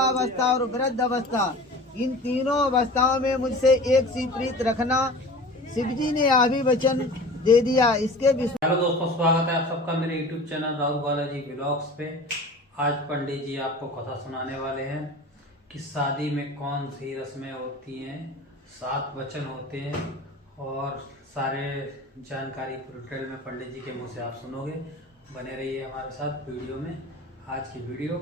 अवस्था और वृद्ध अवस्था, इन तीनों अवस्थाओं में मुझसे एक सी प्रीत रखना। शिव जी ने अभिवचन दे दिया। इसके हेलो दोस्तों, स्वागत है आप सबका मेरे YouTube channel Rahul Balaji vlogs पे। आज पंडित जी आपको कथा सुनाने वाले हैं कि शादी में कौन सी रस्में होती हैं, 7 वचन होते हैं और सारे जानकारी डिटेल में पंडित जी के मुंह से आप सुनोगे। बने रहिए हमारे साथ वीडियो में। आज की वीडियो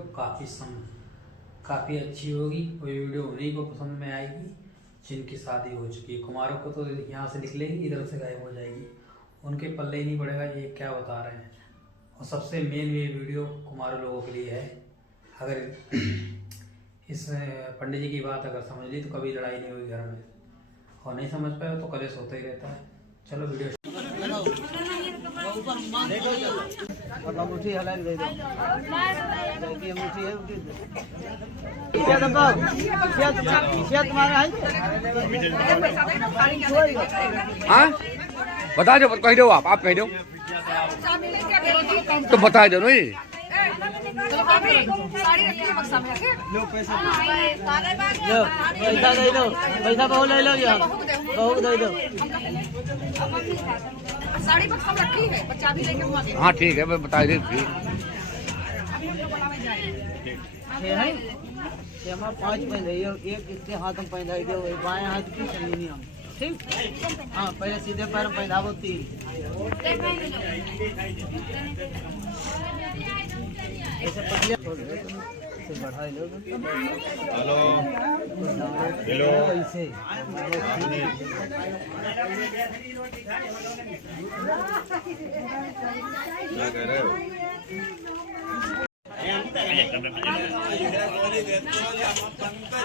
काफ़ी अच्छी होगी और ये वीडियो उन्हीं को पसंद में आएगी जिनकी शादी हो चुकी है। कुमारों को तो यहाँ से निकलेगी, इधर से गायब हो जाएगी, उनके पल्ले ही नहीं पड़ेगा ये क्या बता रहे हैं। और सबसे मेन ये वीडियो कुमारों लोगों के लिए है। अगर इस पंडित जी की बात अगर समझ ली तो कभी लड़ाई नहीं हुई घर में, और नहीं समझ पाए तो कलेश होता ही रहता है। चलो वीडियो मुठी हला दे दो। मुठी है तुम्हारा है। हाँ बता दो, कह दो आप कह दो तो बता दो नहीं। पैसा दे दो, पैसा बहुत ले लो, बहुत दे दो। साड़ी बक्सा रखी है, बच्चा भी लेके हुआ। हाँ ठीक है, मैं बता दी थी। 5 पहनाइए, एक इसके हाथ में पहनाइए, बाएं हाथ की नहीं हम। ठीक, हाँ पहले सीधे पैर में पहनावो 3। ऐसे पतले बढ़ाई लो। हेलो हेलो, ऐसे क्या कह रहे हो?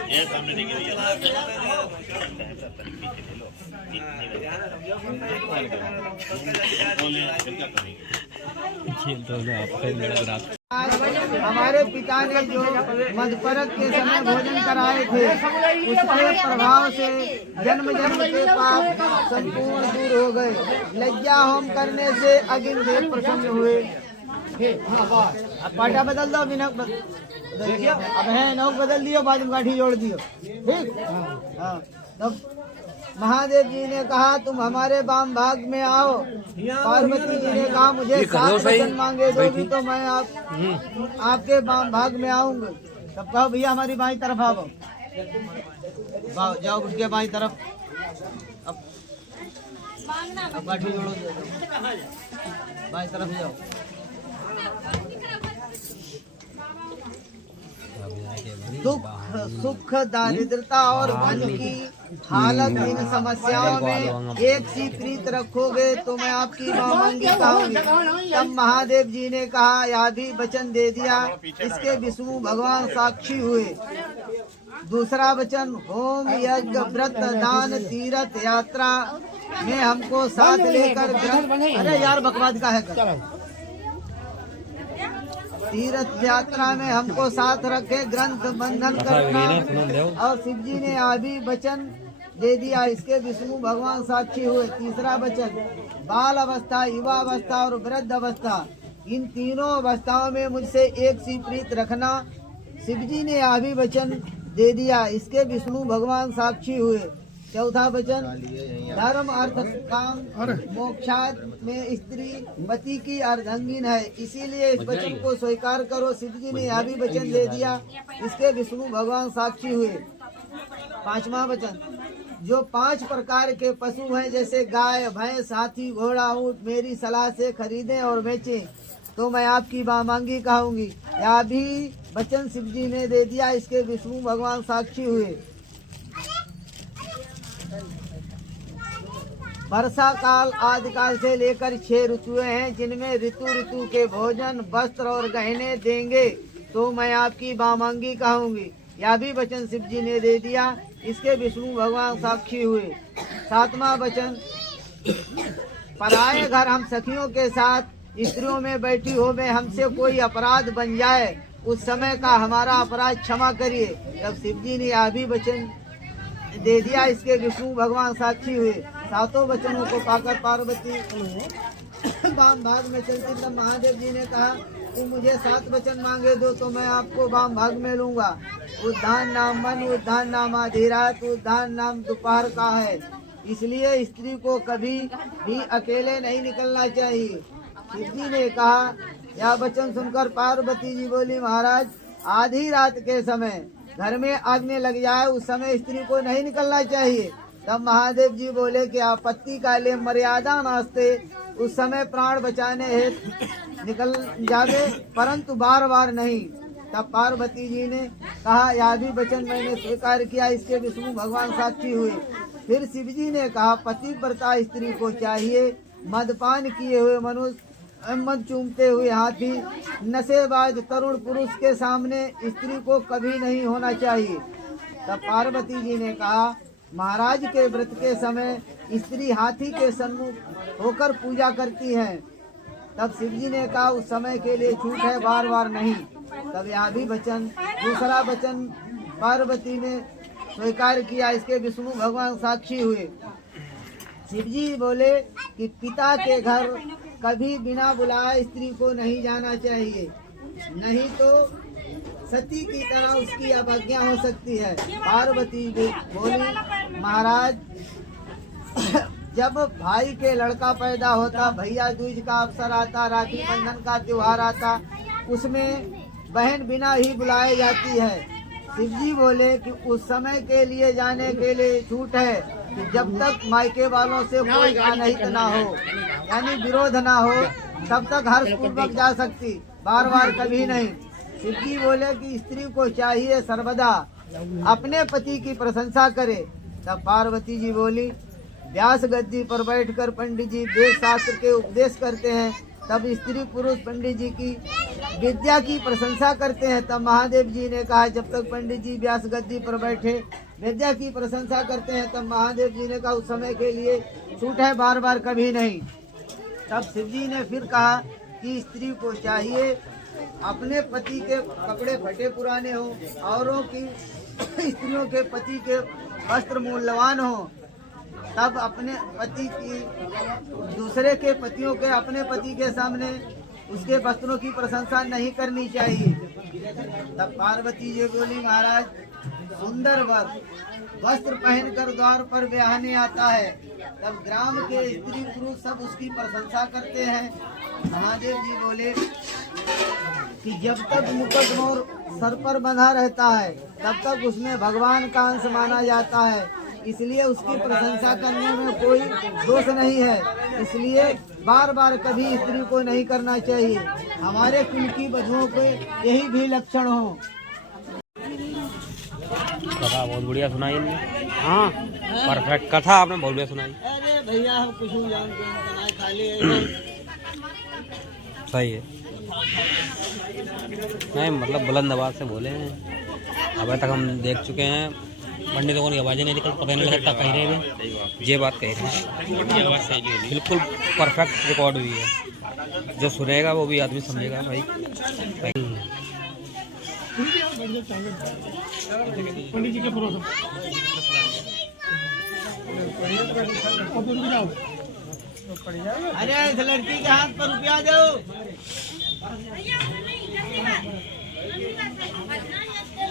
ये सामने देखिए, हमारे पिता ने जो मध्यपरत के समय भोजन कराए थे, उसके प्रभाव से जन्म जन्म के पाप संपूर्ण दूर हो गए। लज्जा होम करने से अग्नि देव प्रसन्न हुए। अब पाटा बदल दो, बिना अब है नौक बदल दियो, बाद में गाठी जोड़ दियो। ठीक, हाँ। तब महादेव जी ने कहा तुम हमारे वाम भाग में आओ। पार्वती जी ने कहा मुझे 7 वचन मांगे दोगी तो मैं आपके वाम भाग में आऊंगी। तब कहो भैया हमारी बाईं तरफ आओ, जाओ उसके बाईं तरफ। अब गाठी जोड़ो, बाईं तरफ जाओ। दुख सुख दारिद्रता और धन की हालत, इन समस्याओं में एक सी प्रीत रखोगे तो मैं आपकी मांगी कहूँगी। तब महादेव जी ने कहा, यह भी वचन दे दिया। इसके विष्णु भगवान साक्षी हुए। दूसरा वचन, होम यज्ञ व्रत दान तीर्थ यात्रा में हमको साथ लेकर, अरे यार बकवाद का है, तीर्थ यात्रा में हमको साथ रखे, ग्रंथ बंधन करना। और शिव जी ने आदि वचन दे दिया। इसके विष्णु भगवान साक्षी हुए। तीसरा वचन, बाल अवस्था, युवा अवस्था और वृद्ध अवस्था, इन तीनों अवस्थाओं में मुझसे एक सी प्रीत रखना। शिव जी ने आदि वचन दे दिया। इसके विष्णु भगवान साक्षी हुए। चौथा वचन, धर्म अर्थ काम मोक्षाद में स्त्री पति की अर्धांगिन है, इसीलिए इस वचन को स्वीकार करो। शिव जी ने यह भी वचन दे दिया। इसके विष्णु भगवान साक्षी हुए। 5वां वचन, जो 5 प्रकार के पशु हैं जैसे गाय भैंस हाथी घोड़ा ऊंट, मेरी सलाह से खरीदें और बेचें तो मैं आपकी मांगी कहूँगी। यह भी वचन शिव जी ने दे दिया। इसके विष्णु भगवान साक्षी हुए। वर्षा काल आदि काल से लेकर 6 ऋतुएं हैं, जिनमें ऋतु के भोजन वस्त्र और गहने देंगे तो मैं आपकी बामांगी कहूँगी। यह भी वचन शिव जी ने दे दिया। इसके विष्णु भगवान साक्षी हुए। 7वां वचन, पराये घर हम सखियों के साथ स्त्रियों में बैठी हो में हमसे कोई अपराध बन जाए, उस समय का हमारा अपराध क्षमा करिए। जब शिव जी ने यह भी वचन दे दिया। इसके विष्णु भगवान साक्षी हुए। 7 वचनों को पाकर पार्वती वाम भाग में चलती, तब महादेव जी ने कहा तू मुझे 7 वचन मांगे दो तो मैं आपको वाम भाग में लूंगा। उद्धान नाम मन, उद्धान नाम आधी रात, उद्धान नाम दोपहर का है। इसलिए स्त्री को कभी भी अकेले नहीं निकलना चाहिए। शिव जी ने कहा, यह वचन सुनकर पार्वती जी बोली, महाराज आधी रात के समय घर में आगने लग जाए उस समय स्त्री को नहीं निकलना चाहिए। तब महादेव जी बोले कि आपत्ति काले मर्यादा नास्ते, उस समय प्राण बचाने हेतु निकल जावे परंतु बार बार नहीं। तब पार्वती जी ने कहा, यह भी वचन मैंने स्वीकार किया, इसके विष्णु भगवान साक्षी हुए। फिर शिव जी ने कहा, पतिव्रता स्त्री को चाहिए मदपान किए हुए मनुष्य, मद चूमते हुए हाथी, नशेबाज तरुण पुरुष के सामने स्त्री को कभी नहीं होना चाहिए। तब पार्वती जी ने कहा, महाराज के व्रत के समय स्त्री हाथी के सम्मुख होकर पूजा करती है। तब शिव जी ने कहा, उस समय के लिए छूट है, बार बार नहीं। तब यह भी वचन, दूसरा वचन पार्वती ने स्वीकार किया, इसके विष्णु भगवान साक्षी हुए। शिव जी बोले कि पिता के घर कभी बिना बुलाए स्त्री को नहीं जाना चाहिए, नहीं तो सती की तरह उसकी अवज्ञा हो सकती है। पार्वती बोली, महाराज जब भाई के लड़का पैदा होता, भैया दूज का अवसर आता, राखी बंधन का त्योहार आता, उसमें बहन बिना ही बुलाए जाती है। शिव जी बोले कि उस समय के लिए जाने के लिए छूट है कि जब तक मायके वालों से कोई अनहित ना हो, यानी विरोध ना हो, तब तक हर्षपूर्वक जा सकती, बार बार कभी नहीं। शिव जी बोले कि स्त्री को चाहिए सर्वदा अपने पति की प्रशंसा करे। तब पार्वती जी बोली, व्यास गद्दी पर बैठकर पंडित जी वेद शास्त्र के उपदेश करते हैं, तब स्त्री पुरुष पंडित जी की विद्या की प्रशंसा करते हैं। तब महादेव जी ने कहा, जब तक पंडित जी व्यास गद्दी पर बैठे विद्या की प्रशंसा करते हैं, तब महादेव जी ने कहा उस समय के लिए छूट है, बार बार कभी नहीं। तब शिव जी ने फिर कहा कि स्त्री को चाहिए अपने पति के कपड़े फटे पुराने हो, औरों की स्त्रियों के पति के वस्त्र मूल्यवान हो, तब अपने पति की दूसरे के पतियों के अपने पति के सामने उसके वस्त्रों की प्रशंसा नहीं करनी चाहिए। तब पार्वती जी बोली, महाराज सुंदर वर वस्त्र पहनकर द्वार पर ब्याहने आता है, तब ग्राम के स्त्री पुरुष सब उसकी प्रशंसा करते हैं। महादेव जी बोले कि जब तक मुकुट मोर सर पर बंधा रहता है तब तक उसमें भगवान का अंश माना जाता है, इसलिए उसकी प्रशंसा करने में कोई दोष नहीं है। इसलिए बार बार कभी स्त्री को नहीं करना चाहिए। हमारे कुल की वधुओं के यही भी लक्षण हो। कथा बहुत बढ़िया सुनाई इनने। हाँ, परफेक्ट कथा आपने बहुत बढ़िया सुनाई। अरे भैया हम कुछ जानते हैं, खाली सही है। नहीं मतलब बुलंद आवाज से बोले हैं, अब तक हम देख चुके हैं पंडितों की आवाज़ें नहीं निकल, पता नहीं लगता कह रहे हैं, ये बात कह रहे हैं, बिल्कुल परफेक्ट रिकॉर्ड हुई है। जो सुनेगा वो भी आदमी समझेगा भाई। पंडित जी के भरोसे अरे इस लड़की के हाथ पर रुपया दो।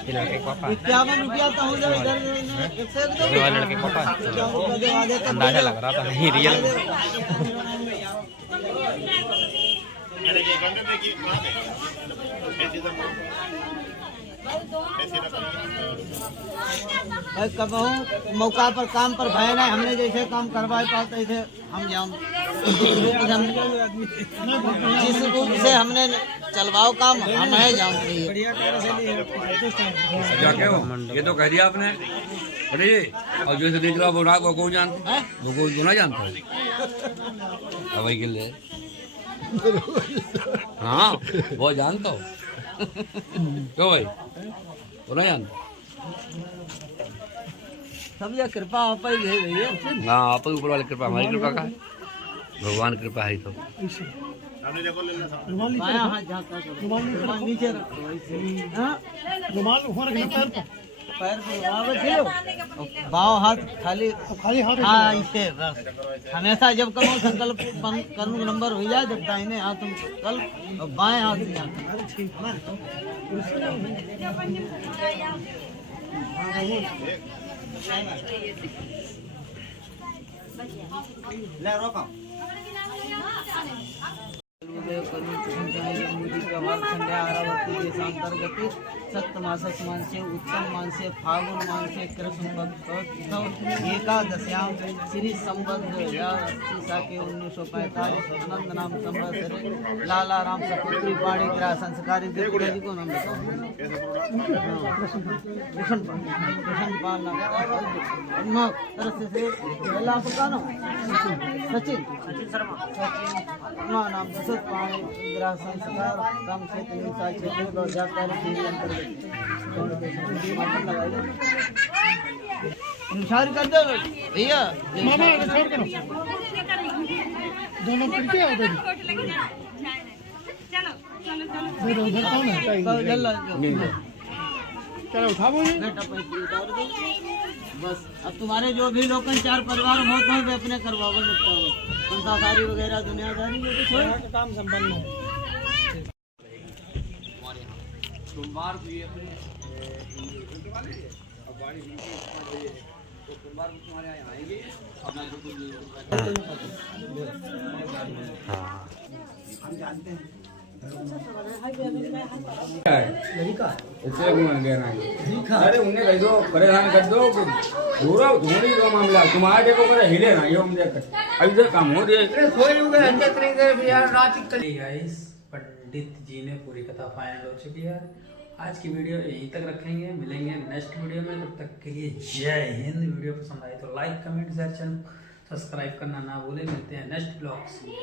लड़के पापा 51 रुपया तो हो जाए इधर लड़के पापा अंदाजा लग रहा था, नहीं रियल। कबहू मौका पर काम पर भय नहीं, हमने जैसे काम करवा पाते थे हम जाऊँ, जिस रूप से हमने चलवाओ काम हम है जाऊँ। ये तो कह दिया आपने, अरे और जैसे देख रहा वो कौन जानते हैं, वो कौन ना जानता है हवाई के लिए। हाँ वो जानता हो क्यों भाई, वो ना जानता। सब ये कृपा आप ही है भैया। हाँ आप ऊपर वाली कृपा, हमारी कृपा का है, भगवान कृपा है। तो नीचे रखो, रुमाल ऊपर रखना पैर पर। पैर को बराबर झिलो बाव हाथ खाली खाली हाथ हाँ इसे बस हमेशा जब करो संकल्प कर्म नंबर हो जाए जब दाहिने हाथ में संकल्प और बाएं हाथ में ले रोको देशांतर्गत सप्त मासे उत्तम मासे फागुन मासे कृष्ण एकादश्याम श्री संबद्ध के 1945 आनंद नाम संवत्सरे लाला राम सपुत्री पाणी ग्रह संस्कारी के पिताजी को नाम बताओ कृष्ण पाल नाम तरह से पहला आपका नाम सचिन शर्मा नाम दशरथ पाणी ग्रह संस्कार राम क्षेत्र हिंसा क्षेत्र और जागकारी के अंतर्गत निशान कर दो भैया मामा छोड़ करो दोनों पीछे आओ बेटी उधर उधर कौन है चलो उठाओ ये बेटा पैसे उतार दो बस अब तुम्हारे जो भी लोग चार परिवार बहुत बहुत अपने करवाओ निपटा हो संसारी वगैरह दुनियादारी ये तो छोड़ काम संपन्न है सोमवार को ये अरे उन्हें कह दो परेशान कर दो पूरा धोनी दो मामला तुम्हारे देखो मेरा हिले ना ये हम देख अभी तक काम हो गाइस पंडित जी ने पूरी कथा फाइनल हो चुकी है। आज की वीडियो यहीं तक रखेंगे, मिलेंगे नेक्स्ट वीडियो में। तब तक के लिए जय हिंद। वीडियो पसंद आए तो like comment share channel subscribe करना ना भूलें। मिलते हैं नेक्स्ट ब्लॉग्स में।